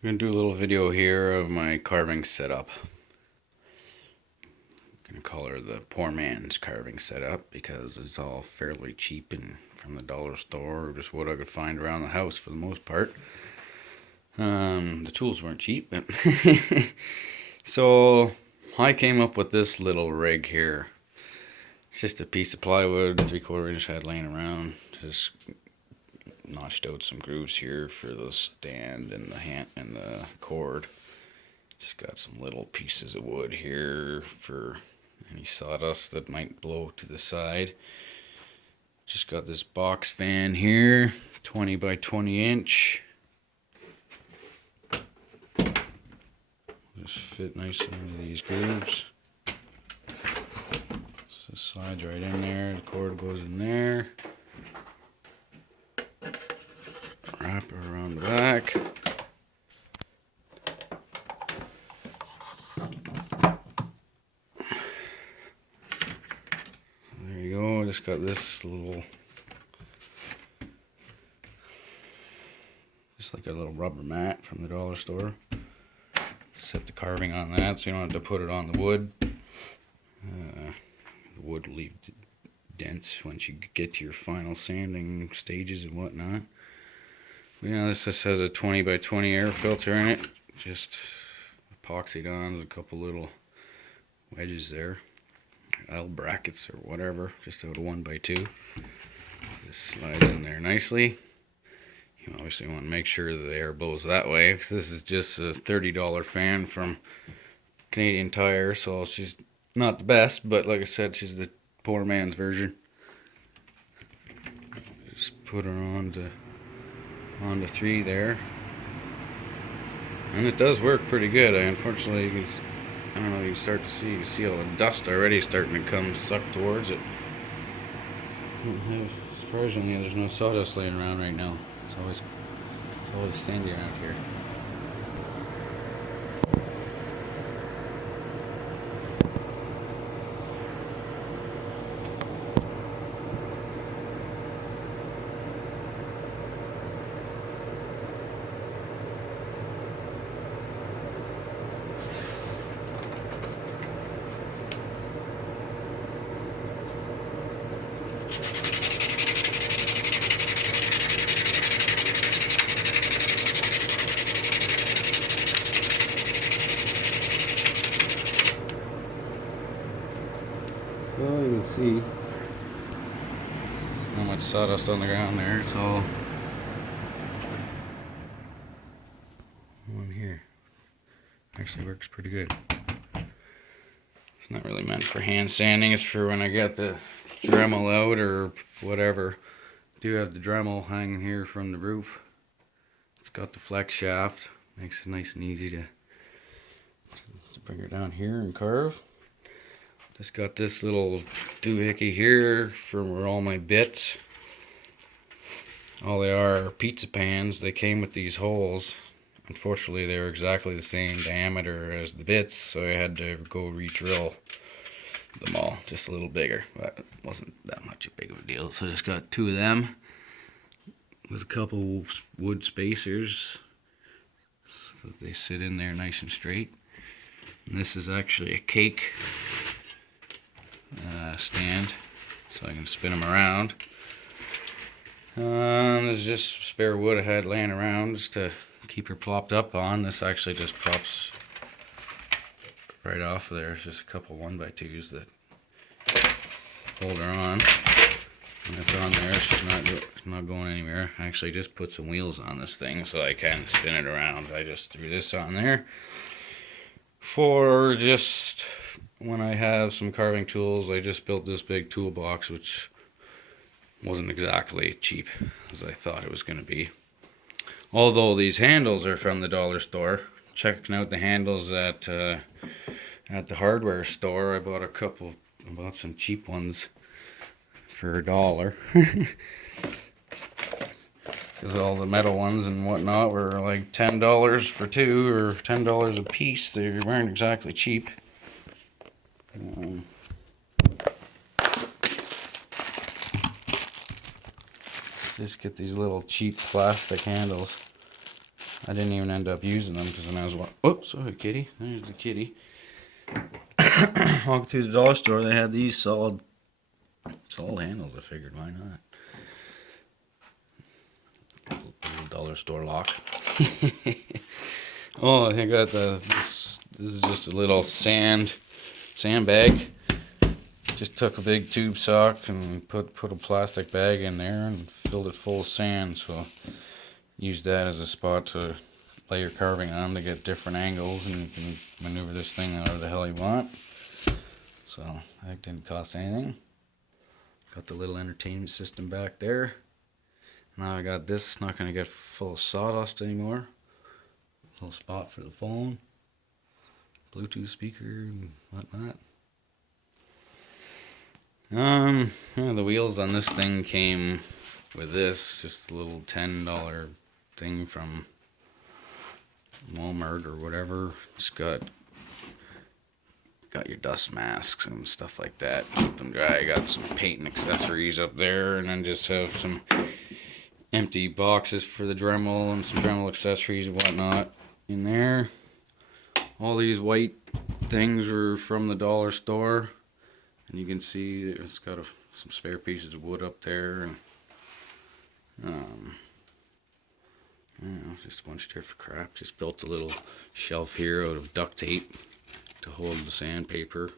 I'm going to do a little video here of my carving setup. I'm going to call her the poor man's carving setup because it's all fairly cheap and from the dollar store or just what I could find around the house for the most part. The tools weren't cheap, but so I came up with this little rig here. It's just a piece of plywood, 3/4 inch I had laying around. Just notched out some grooves here for the stand and the hand and the cord. Just got some little pieces of wood here for any sawdust that might blow to the side. Just got this box fan here, 20 by 20 inch. Just fit nicely into these grooves. So it slides right in there, the cord goes in there. Wrap it around the back. There you go, just got this little, just like a little rubber mat from the dollar store. Set the carving on that so you don't have to put it on the wood. The wood will leave dents once you get to your final sanding stages and whatnot. But, this just has a 20 by 20 air filter in it. Just epoxied on. There's a couple little wedges there. L brackets or whatever. Just out of 1 by 2. Just slides in there nicely. You obviously want to make sure that the air blows that way, because this is just a $30 fan from Canadian Tire, so she's not the best, but like I said, she's the poor man's version. Just put her on to 3 there, and it does work pretty good. Unfortunately, I don't know, you can start to see all the dust already starting to come suck towards it. Surprisingly, there's no sawdust laying around right now. It's always sandy around here. So you can see how much sawdust on the ground there. It's all on here. Actually works pretty good. It's not really meant for hand sanding. It's for when I get the Dremel out or whatever. I do have the Dremel hanging here from the roof. It's got the flex shaft. Makes it nice and easy to bring her down here and carve. Just got this little doohickey here for all my bits. All they are pizza pans. They came with these holes. Unfortunately, they were exactly the same diameter as the bits, so I had to go re-drill them all, just a little bigger, but it wasn't that much big of a deal. So I just got 2 of them with a couple wood spacers so that they sit in there nice and straight. And this is actually a cake stand, so I can spin them around. There's just spare wood I had laying around just to keep her plopped up on. This actually just props right off of there. It's just a couple 1 by 2s that hold her on. When it's on there, she's not going anywhere. I actually just put some wheels on this thing so I can spin it around. I just threw this on there for just when I have some carving tools. I just built this big toolbox, which wasn't exactly cheap as I thought it was going to be. Although these handles are from the dollar store. Checking out the handles at the hardware store, I bought some cheap ones for $1. Because all the metal ones and whatnot were like $10 for 2 or $10 a piece. They weren't exactly cheap. Just get these little cheap plastic handles. I didn't even end up using them because when I was oops, sorry, kitty. There's the kitty. Walking through the dollar store, they had these solid handles. I figured, why not? Little dollar store lock. Oh, I got this. This is just a little sandbag. Just took a big tube sock and put a plastic bag in there and filled it full of sand. So use that as a spot to lay your carving on to get different angles, and you can maneuver this thing however the hell you want. So that didn't cost anything. Got the little entertainment system back there. Now I got this. It's not going to get full of sawdust anymore. Little spot for the phone, Bluetooth speaker and whatnot. Yeah, the wheels on this thing came with this, just a little $10 thing from Walmart or whatever. It's got your dust masks and stuff like that. Keep them dry. Got some paint and accessories up there, and then just have some empty boxes for the Dremel and some Dremel accessories and whatnot in there. All these white things were from the dollar store, and you can see it's got some spare pieces of wood up there, and just a bunch of different crap. Just built a little shelf here out of duct tape to hold the sandpaper.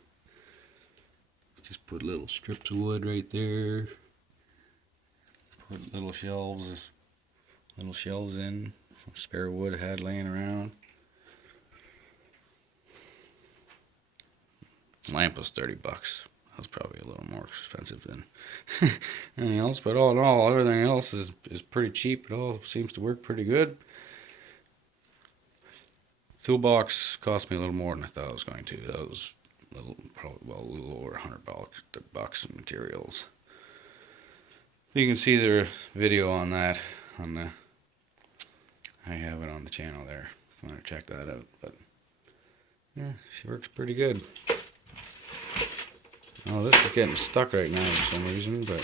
Just put little strips of wood right there. Put little shelves in some spare wood I had laying around. Lamp was $30. That was probably a little more expensive than anything else, but all in all, everything else is pretty cheap. It all seems to work pretty good. Toolbox cost me a little more than I thought it was going to. That was a little over $100 in materials. You can see the video on that I have it on the channel there if you want to check that out. But yeah, she works pretty good. Oh, this is getting stuck right now for some reason, but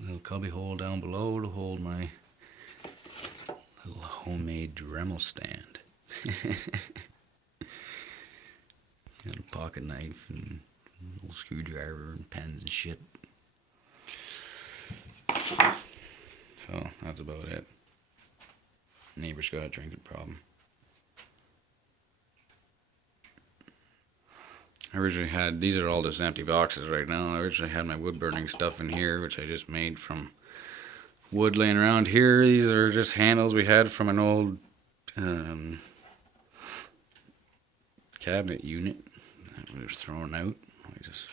little cubby hole down below to hold my little homemade Dremel stand. Got a pocket knife and a little screwdriver and pens and shit. So that's about it. Neighbor's got a drinking problem. I originally had, these are all just empty boxes right now. I originally had my wood burning stuff in here, which I just made from wood laying around here. These are just handles we had from an old cabinet unit that we were throwing out. We just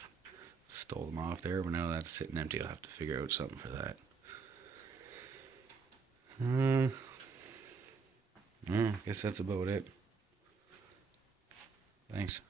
stole them off there, but now that's sitting empty. I'll have to figure out something for that. I guess that's about it. Thanks.